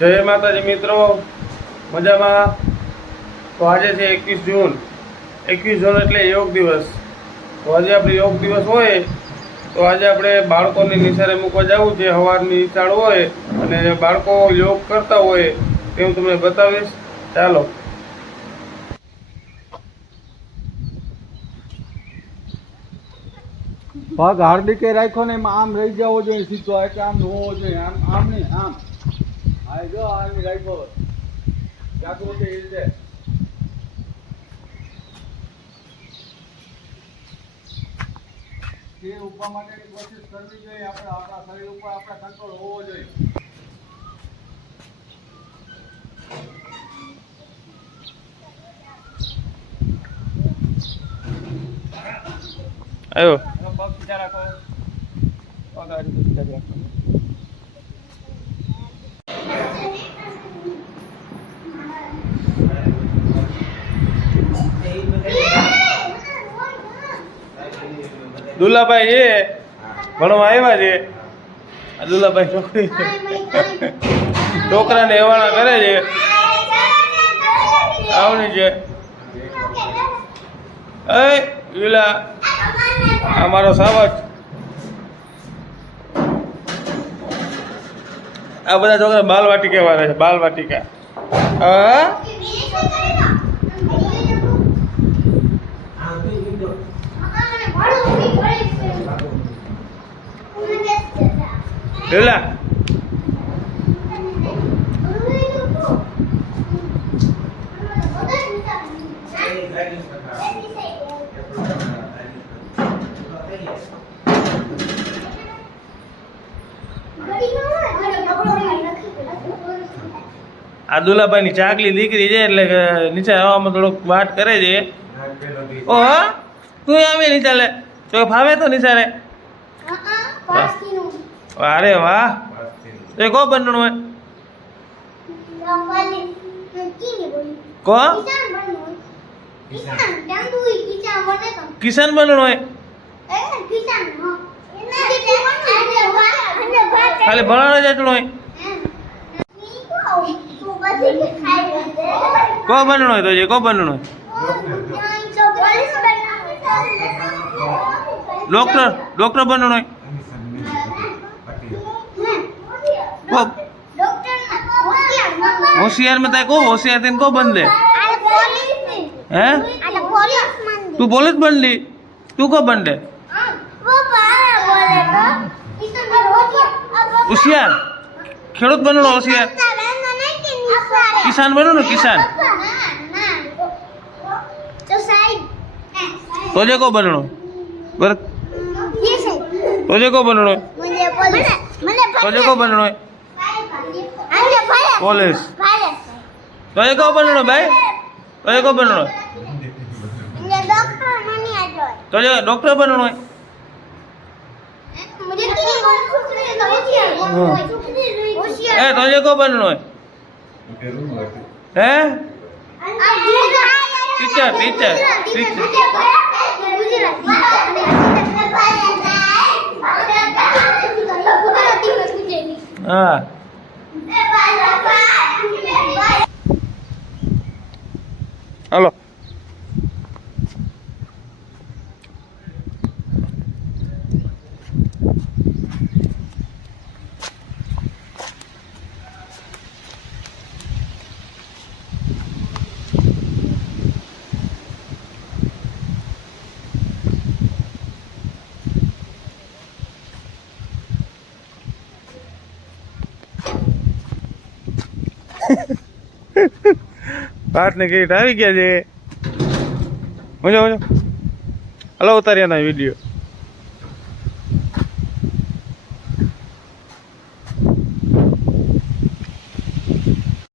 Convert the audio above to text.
જય માતાજી મિત્રો, મજામાં? તો આજે છે 21 જૂન. 21 જૂન એટલે યોગ દિવસ. તો આજે આપણે યોગ દિવસ હોય તો આજે આપણે બાળકોને નિશાળે મૂકવા જવું છે. સવારની નિશાળ હોય અને બાળકો યોગ કરતા હોય તે હું તમને બતાવીશ. ચાલો. પગ હાર્દિકે રાખ્યો ને એમાં આમ રહી જવો જોઈએ સીધો, એટલે આમ હોવો જોઈએ, આમ આમ નહીં, આમ આ જો આમ રાખ્યો જાગૃતિ એ રીતે. તે ઉભા માટેની કોશિશ કરવી જોઈએ. આપણે આપણા શરીર ઉપર આપણા કંટ્રોલ હોવો જોઈએ. આવ્યો પગ સીધા રાખો, પગ આ રીતે સીધા રાખો. દુલાભાઈ છે ભણવા આવ્યા છે. દુલાભાઈ છોકરી છોકરાને એવાણા કરે છે. આવની છે એ લીલા અમારો સાવક. આ બધા છોકરા બાલવાટિકા વાળા છે. બાલવાટિકા લીલા આ દુલાભાઈની ચાકલી દીકરી છે એટલે નીચે આવવામાં થોડોક વાત કરે છે. ઓહો તું આવે નીચે લે તો ફાવે તો નિશાળે. અરે વાહ. તો કો બનવાનું હોય કો કિસાન બનવાનું હોય. ખાલી ભણવાનું જ એટલું હોય. કો બનવાનું હોય તો જે કો બનવાનું હોય. ડોક્ટર બનવાનું હોય. होशियार में ताको होशियार तेन को बन दे हैं. तू पुलिस बन ली. तू को बन दे होशियार. खेडूत बनो होशियार. किसान बनो ना किसान. तुझे को बननो बर तुझे को बननो तुझे को बननो है पुलिस. तुझे को बननो भाई. तुझे को बननो तुझे डॉक्टर बननो है. तुझे को बननो है हैं. Teacher teacher teacher. हाँ हेलो. પાર્ટ ને ગેટ આવી ગયા છે. મજો મજો હલો ઉતાર્યા ના વિડીયો.